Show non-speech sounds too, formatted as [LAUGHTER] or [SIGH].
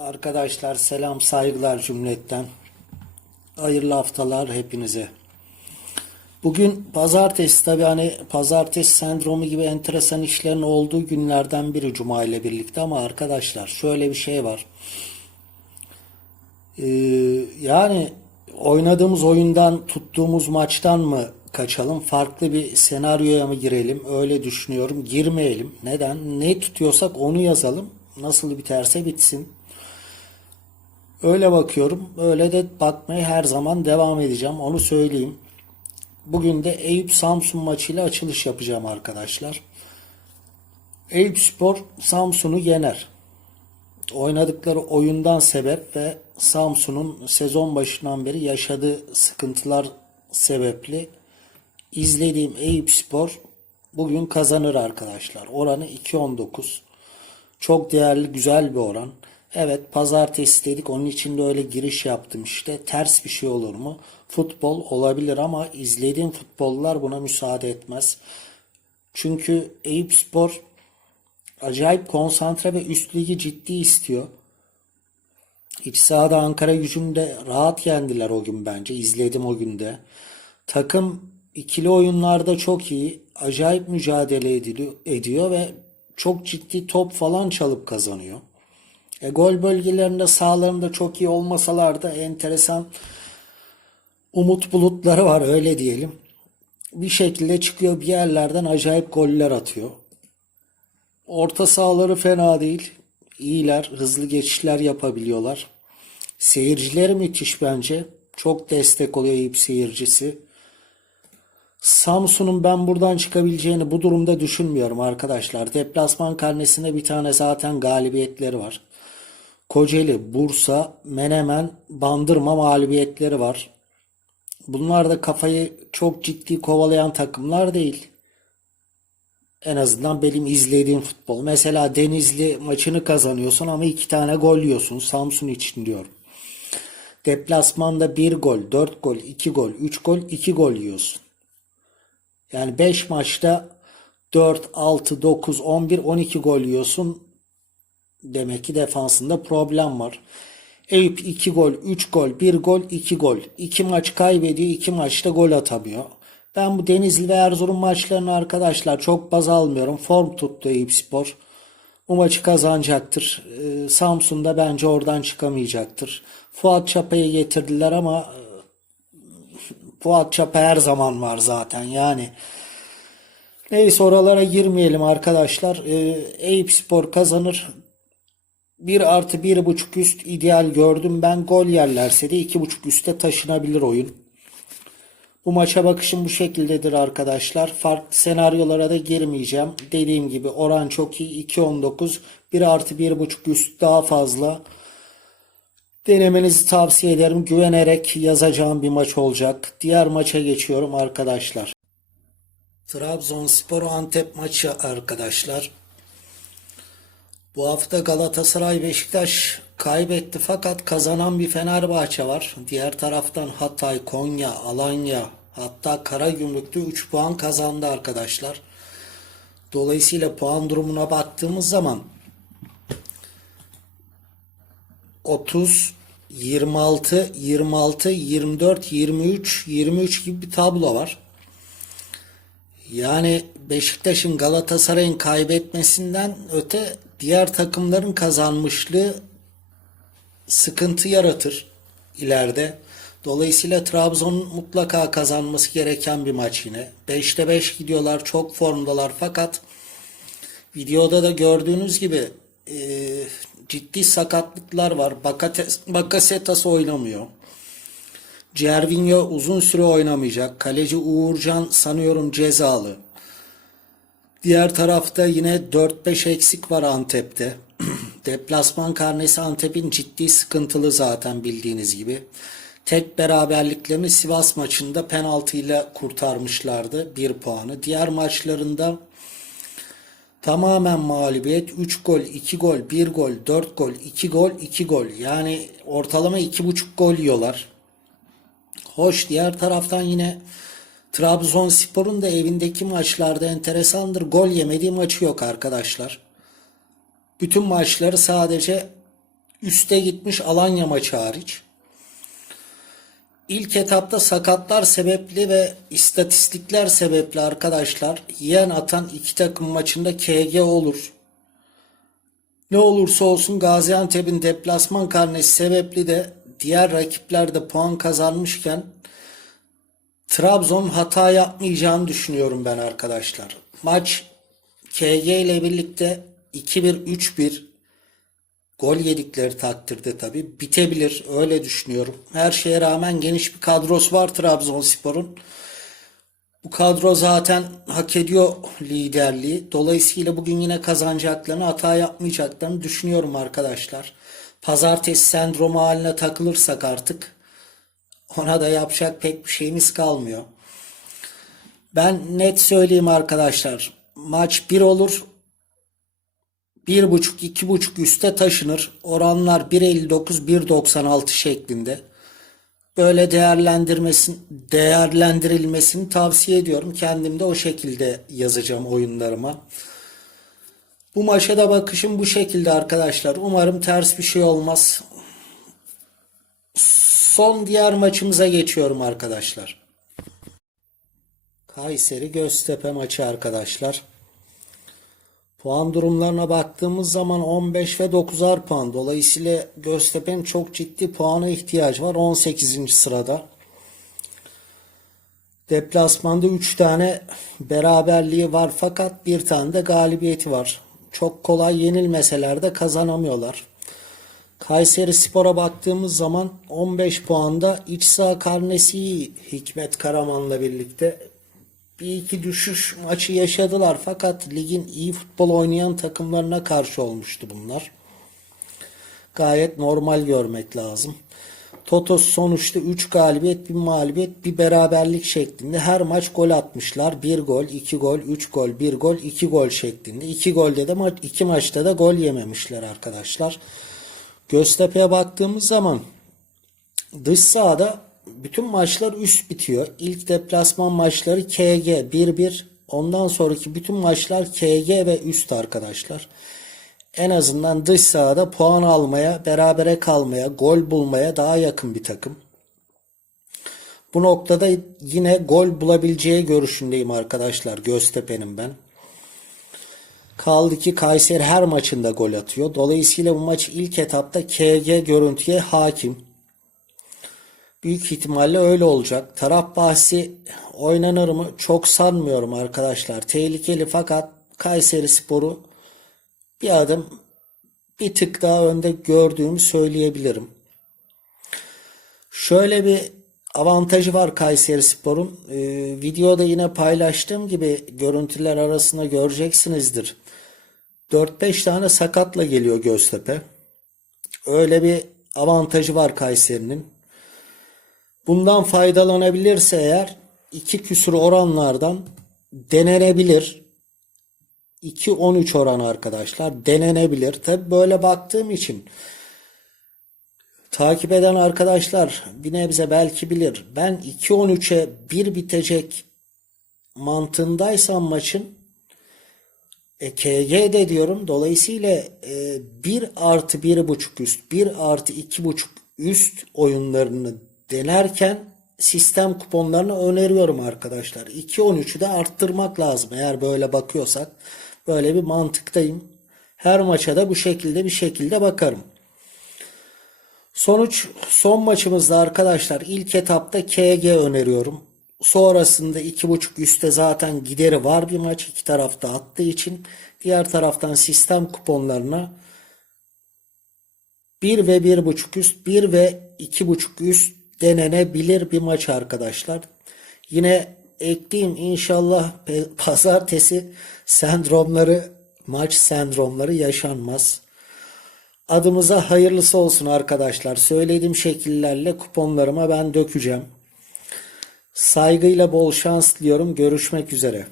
Arkadaşlar selam saygılar cümletten. Hayırlı haftalar hepinize. Bugün pazartesi tabi hani pazartesi sendromu gibi enteresan işlerin olduğu günlerden biri Cuma ile birlikte ama arkadaşlar şöyle bir şey var. Ee, yani oynadığımız oyundan tuttuğumuz maçtan mı kaçalım? Farklı bir senaryoya mı girelim? Öyle düşünüyorum. Girmeyelim. Neden? Ne tutuyorsak onu yazalım. Nasıl biterse bitsin. Öyle bakıyorum. Öyle de bakmaya her zaman devam edeceğim. Onu söyleyeyim. Bugün de Eyüp Samsun maçıyla açılış yapacağım arkadaşlar. Eyüp Spor Samsun'u yener. Oynadıkları oyundan sebep ve Samsun'un sezon başından beri yaşadığı sıkıntılar sebepli izlediğim Eyüp Spor bugün kazanır arkadaşlar. Oranı 2.19. Çok değerli, güzel bir oran. Evet pazartesi dedik onun için de öyle giriş yaptım işte. Ters bir şey olur mu? Futbol olabilir ama izlediğim futbollar buna müsaade etmez. Çünkü Eyüp Spor acayip konsantre ve üst ligi ciddi istiyor. İç sahada Ankara gücünde rahat yendiler o gün bence. İzledim o günde. Takım ikili oyunlarda çok iyi. Acayip mücadele ediliyor, ediyor ve çok ciddi top falan çalıp kazanıyor. E, gol bölgelerinde sahalarında çok iyi olmasalar da enteresan umut bulutları var öyle diyelim. Bir şekilde çıkıyor bir yerlerden acayip goller atıyor. Orta sahaları fena değil. İyiler, hızlı geçişler yapabiliyorlar. Seyircileri müthiş bence. Çok destek oluyor Eyüp seyircisi. Samsun'un ben buradan çıkabileceğini bu durumda düşünmüyorum arkadaşlar. Deplasman karnesinde bir tane zaten galibiyetleri var. Kocaeli, Bursa, Menemen, Bandırma mağlubiyetleri var. Bunlar da kafayı çok ciddi kovalayan takımlar değil. En azından benim izlediğim futbol. Mesela Denizli maçını kazanıyorsun ama iki tane gol yiyorsun. Samsun için diyorum. Deplasmanda bir gol, dört gol, iki gol, üç gol, iki gol yiyorsun. Yani 5 maçta 4, 6, 9, 11, 12 gol yiyorsun. Demek ki defansında problem var. Eyüp 2 gol, 3 gol, 1 gol, 2 gol. 2 maç kaybediyor, 2 maçta gol atamıyor. Ben bu Denizli ve Erzurum maçlarını arkadaşlar çok baz almıyorum. Form tuttu Eyüp Spor. Bu maçı kazanacaktır. Ee, Samsun'da bence oradan çıkamayacaktır. Fuat Çapa'yı getirdiler ama e, Fuat Çapa her zaman var zaten yani. Neyse oralara girmeyelim arkadaşlar. Ee, Eyüp Spor kazanır. 1 artı 1.5 üst ideal gördüm. Ben gol yerlerse de 2.5 üste taşınabilir oyun. Bu maça bakışım bu şekildedir arkadaşlar. Farklı senaryolara da girmeyeceğim. Dediğim gibi oran çok iyi. 2.19 1 artı 1.5 üst daha fazla. Denemenizi tavsiye ederim. Güvenerek yazacağım bir maç olacak. Diğer maça geçiyorum arkadaşlar. Trabzonspor Antep maçı arkadaşlar. Bu hafta Galatasaray Beşiktaş kaybetti fakat kazanan bir Fenerbahçe var. Diğer taraftan Hatay, Konya, Alanya hatta Karagümrük'te 3 puan kazandı arkadaşlar. Dolayısıyla puan durumuna baktığımız zaman 30, 26, 26, 24, 23, 23 gibi bir tablo var. Yani Beşiktaş'ın Galatasaray'ın kaybetmesinden öte diğer takımların kazanmışlığı sıkıntı yaratır ileride. Dolayısıyla Trabzon'un mutlaka kazanması gereken bir maç yine. 5'te 5 gidiyorlar, çok formdalar fakat videoda da gördüğünüz gibi e, ciddi sakatlıklar var. Bakates, Bakasetas oynamıyor. Cervinho uzun süre oynamayacak. Kaleci Uğurcan sanıyorum cezalı. Diğer tarafta yine 4-5 eksik var Antep'te. [CLEARS THROAT] Deplasman karnesi Antep'in ciddi sıkıntılı zaten bildiğiniz gibi. Tek beraberliklerini Sivas maçında penaltıyla kurtarmışlardı bir puanı. Diğer maçlarında tamamen mağlubiyet 3 gol, 2 gol, 1 gol, 4 gol, 2 gol, 2 gol. Yani ortalama 2,5 gol yiyorlar. Hoş diğer taraftan yine Trabzonspor'un da evindeki maçlarda enteresandır. Gol yemediği maçı yok arkadaşlar. Bütün maçları sadece üste gitmiş Alanya maçı hariç. İlk etapta sakatlar sebepli ve istatistikler sebepli arkadaşlar yiyen atan iki takım maçında KG olur. Ne olursa olsun Gaziantep'in deplasman karnesi sebepli de diğer rakipler de puan kazanmışken Trabzon hata yapmayacağını düşünüyorum ben arkadaşlar. Maç KG ile birlikte 2-1 3-1 gol yedikleri takdirde tabi bitebilir öyle düşünüyorum. Her şeye rağmen geniş bir kadrosu var Trabzonspor'un. Bu kadro zaten hak ediyor liderliği. Dolayısıyla bugün yine kazanacaklarını, hata yapmayacaklarını düşünüyorum arkadaşlar. Pazartesi sendromu haline takılırsak artık ona da yapacak pek bir şeyimiz kalmıyor. Ben net söyleyeyim arkadaşlar. Maç 1 olur. 1.5 2.5 üste taşınır. Oranlar 1.59 1.96 şeklinde. Böyle değerlendirmesin değerlendirilmesini tavsiye ediyorum. Kendim de o şekilde yazacağım oyunlarıma. Bu maça da bakışım bu şekilde arkadaşlar. Umarım ters bir şey olmaz. Son diğer maçımıza geçiyorum arkadaşlar. Kayseri Göztepe maçı arkadaşlar. Puan durumlarına baktığımız zaman 15 ve 9'ar puan. Dolayısıyla Göztepe'nin çok ciddi puana ihtiyacı var. 18. sırada. Deplasmanda 3 tane beraberliği var fakat bir tane de galibiyeti var. Çok kolay yenilmeseler de kazanamıyorlar. Kayseri Spor'a baktığımız zaman 15 puanda iç saha karnesi Hikmet Karaman'la birlikte. Bir iki düşüş maçı yaşadılar fakat ligin iyi futbol oynayan takımlarına karşı olmuştu bunlar. Gayet normal görmek lazım. Totos sonuçta 3 galibiyet, 1 mağlubiyet, bir beraberlik şeklinde her maç gol atmışlar. 1 gol, 2 gol, 3 gol, 1 gol, 2 gol şeklinde. 2 golde de ma 2 maçta da gol yememişler arkadaşlar. Göztepe'ye baktığımız zaman dış sahada bütün maçlar üst bitiyor. İlk deplasman maçları KG 1-1. Ondan sonraki bütün maçlar KG ve üst arkadaşlar. En azından dış sahada puan almaya, berabere kalmaya, gol bulmaya daha yakın bir takım. Bu noktada yine gol bulabileceği görüşündeyim arkadaşlar Göztepe'nin ben. Kaldı ki Kayseri her maçında gol atıyor. Dolayısıyla bu maç ilk etapta KG görüntüye hakim. Büyük ihtimalle öyle olacak. Taraf bahsi oynanır mı? Çok sanmıyorum arkadaşlar. Tehlikeli fakat Kayseri Sporu bir adım bir tık daha önde gördüğümü söyleyebilirim. Şöyle bir avantajı var Kayseri Spor'un. Ee, videoda yine paylaştığım gibi görüntüler arasında göreceksinizdir. 4-5 tane sakatla geliyor Göztepe. Öyle bir avantajı var Kayseri'nin. Bundan faydalanabilirse eğer iki küsur oranlardan denenebilir. 2-13 oran arkadaşlar denenebilir. Tabi böyle baktığım için takip eden arkadaşlar bir nebze belki bilir. Ben 2-13'e 1 bitecek mantığındaysam maçın e, KG de diyorum. Dolayısıyla e, 1 artı 1.5 üst 1 artı 2.5 üst oyunlarını denerken sistem kuponlarını öneriyorum arkadaşlar. 2.13'ü de arttırmak lazım eğer böyle bakıyorsak. Böyle bir mantıktayım. Her maça da bu şekilde bir şekilde bakarım. Sonuç son maçımızda arkadaşlar ilk etapta KG öneriyorum. Sonrasında 2.5 üstte zaten gideri var bir maç. iki tarafta attığı için. Diğer taraftan sistem kuponlarına 1 ve 1.5 üst, 1 ve 2.5 üst denenebilir bir maç arkadaşlar. Yine ekleyeyim inşallah [LAUGHS] pazartesi sendromları, maç sendromları yaşanmaz. Adımıza hayırlısı olsun arkadaşlar. Söylediğim şekillerle kuponlarıma ben dökeceğim. Saygıyla bol şans diliyorum. Görüşmek üzere.